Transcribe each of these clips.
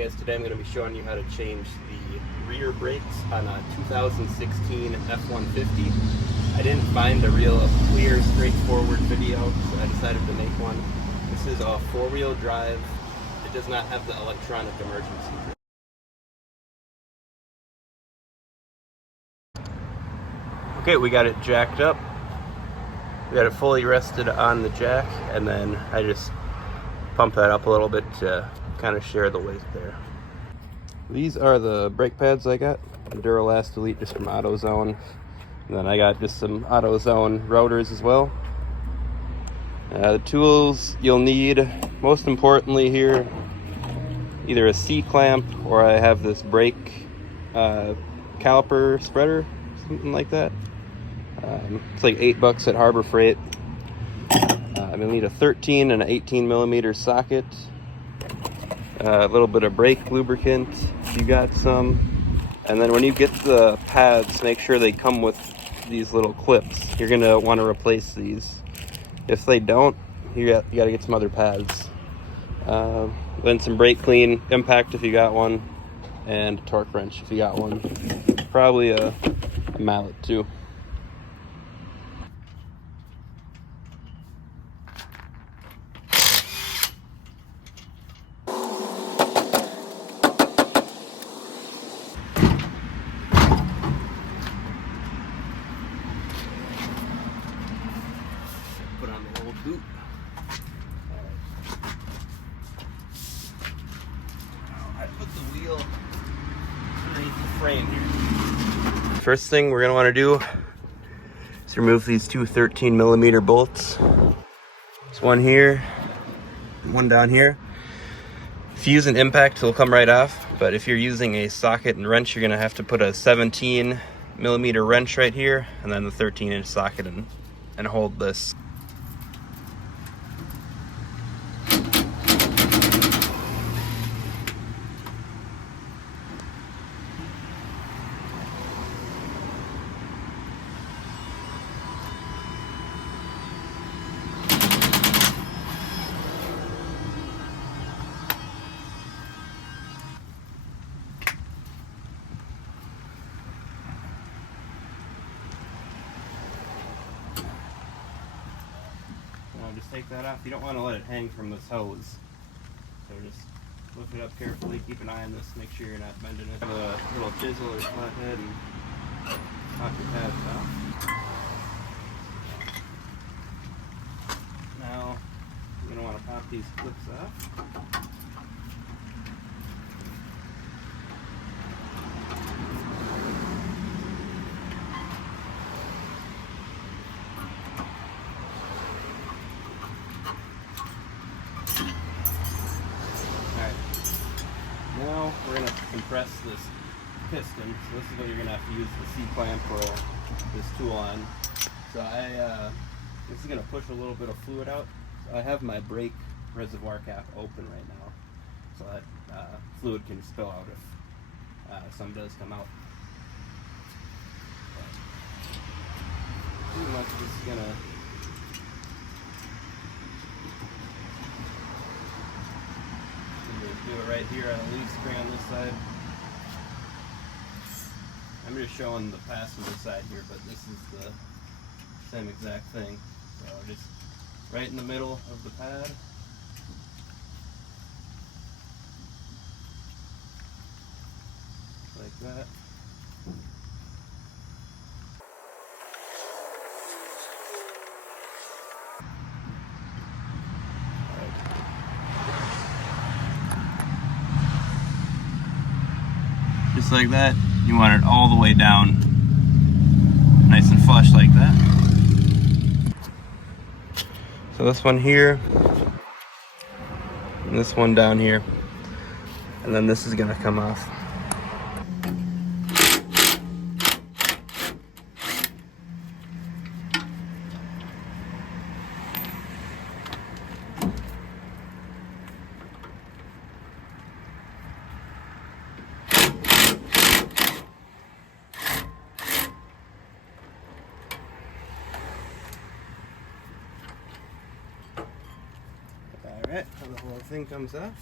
guys, today I'm going to be showing you how to change the rear brakes on a 2016 F150. I didn't find a real clear, straightforward video, so I decided to make one. This is a four-wheel drive. It does not have the electronic emergency brake. Okay, we got it jacked up. We got it fully rested on the jack, and then I just pump that up a little bit to kind of share the weight there. These are the brake pads I got. Duralast Elite just from AutoZone. And then I got just some AutoZone rotors as well. The tools you'll need, most importantly here, either a C-clamp or I have this brake caliper spreader, something like that. It's like $8 at Harbor Freight. You'll need a 13 and an 18 millimeter socket. A little bit of brake lubricant if you got some. And then when you get the pads, make sure they come with these little clips. You're gonna want to replace these. If they don't, you gotta get some other pads. Then some brake clean, impact if you got one, and a torque wrench if you got one. Probably a mallet too. Put on the old boot. I put the wheel underneath the frame here. First thing we're going to want to do is remove these two 13 millimeter bolts. There's one here, one down here. If you use an impact, it'll come right off, but if you're using a socket and wrench, you're going to have to put a 17 millimeter wrench right here, and then the 13-inch socket and hold this. Just take that off. You don't want to let it hang from this hose. So just lift it up carefully, keep an eye on this, make sure you're not bending it. Have a little chisel or flathead and knock your pads off. Now you're going to want to pop these clips off. Now we're going to compress this piston. So this is what you're going to have to use the C-clamp or this tool on. So this is going to push a little bit of fluid out. So I have my brake reservoir cap open right now, so that fluid can spill out if some does come out. But pretty much just going to do it right here on the lead spring on this side. I'm just showing the passenger side here, but this is the same exact thing. So just right in the middle of the pad. Like that. Just like that. You want it all the way down, nice and flush like that. So this one here, and this one down here, and then this is gonna come off. Alright, so the whole thing comes off.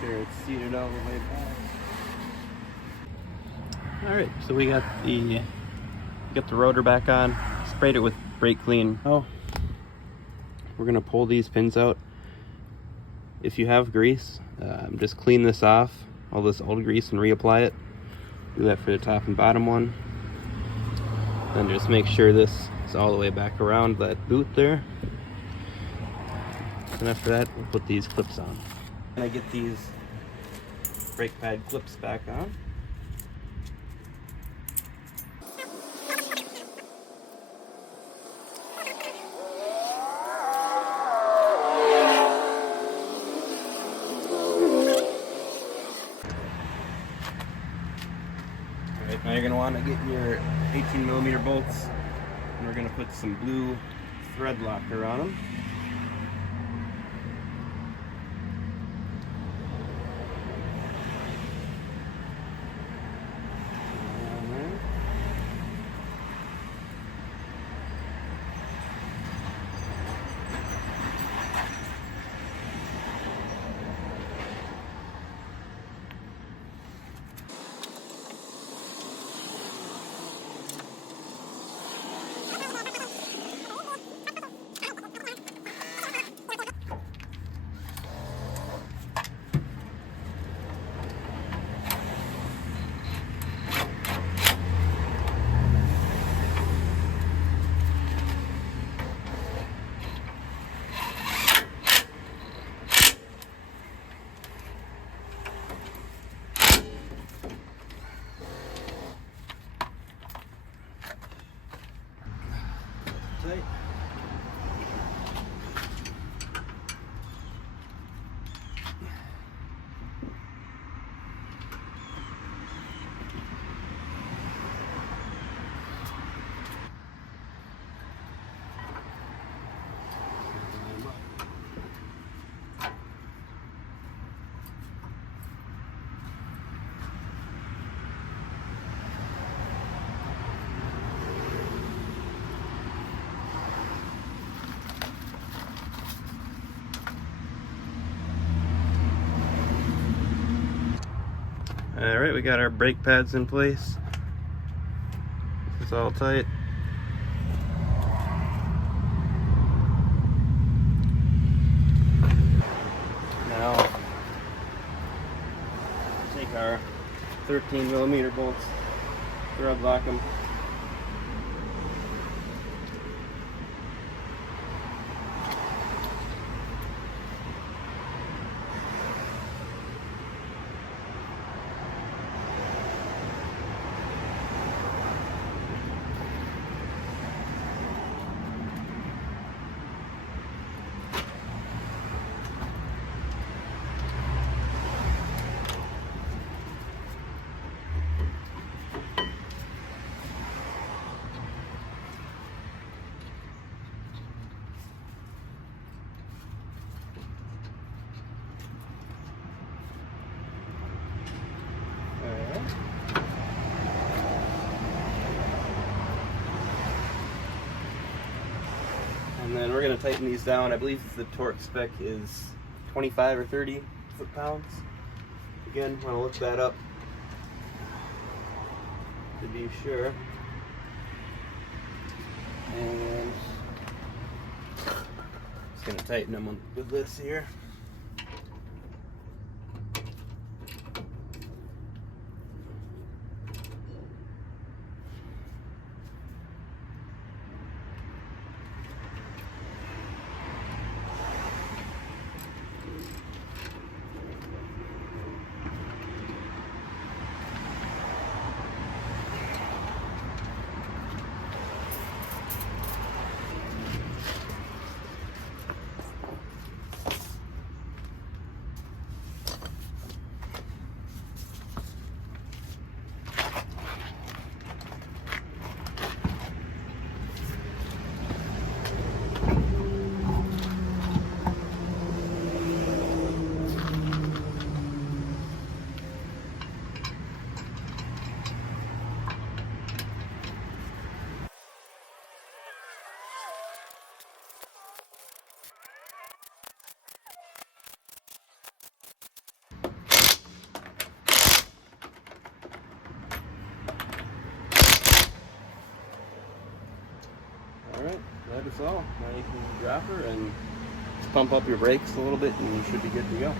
sure it's seated all the way back. Alright, so we got the rotor back on. Sprayed it with brake clean. Oh, we're gonna pull these pins out. If you have grease, just clean this off, all this old grease, and reapply it. Do that for the top and bottom one. Then just make sure this is all the way back around that boot there. And after that, we'll put these clips on. And I get these brake pad clips back on. Alright, now you're going to want to get your 18mm bolts, and we're going to put some blue thread locker on them. Tight. Alright, we got our brake pads in place. It's all tight. Now, take our 13mm bolts, thread lock them. And then we're going to tighten these down. I believe the torque spec is 25 or 30 foot-pounds. Again, want to look that up to be sure. And just going to tighten them with this here. that's all. Now you can drop her and just pump up your brakes a little bit and you should be good to go.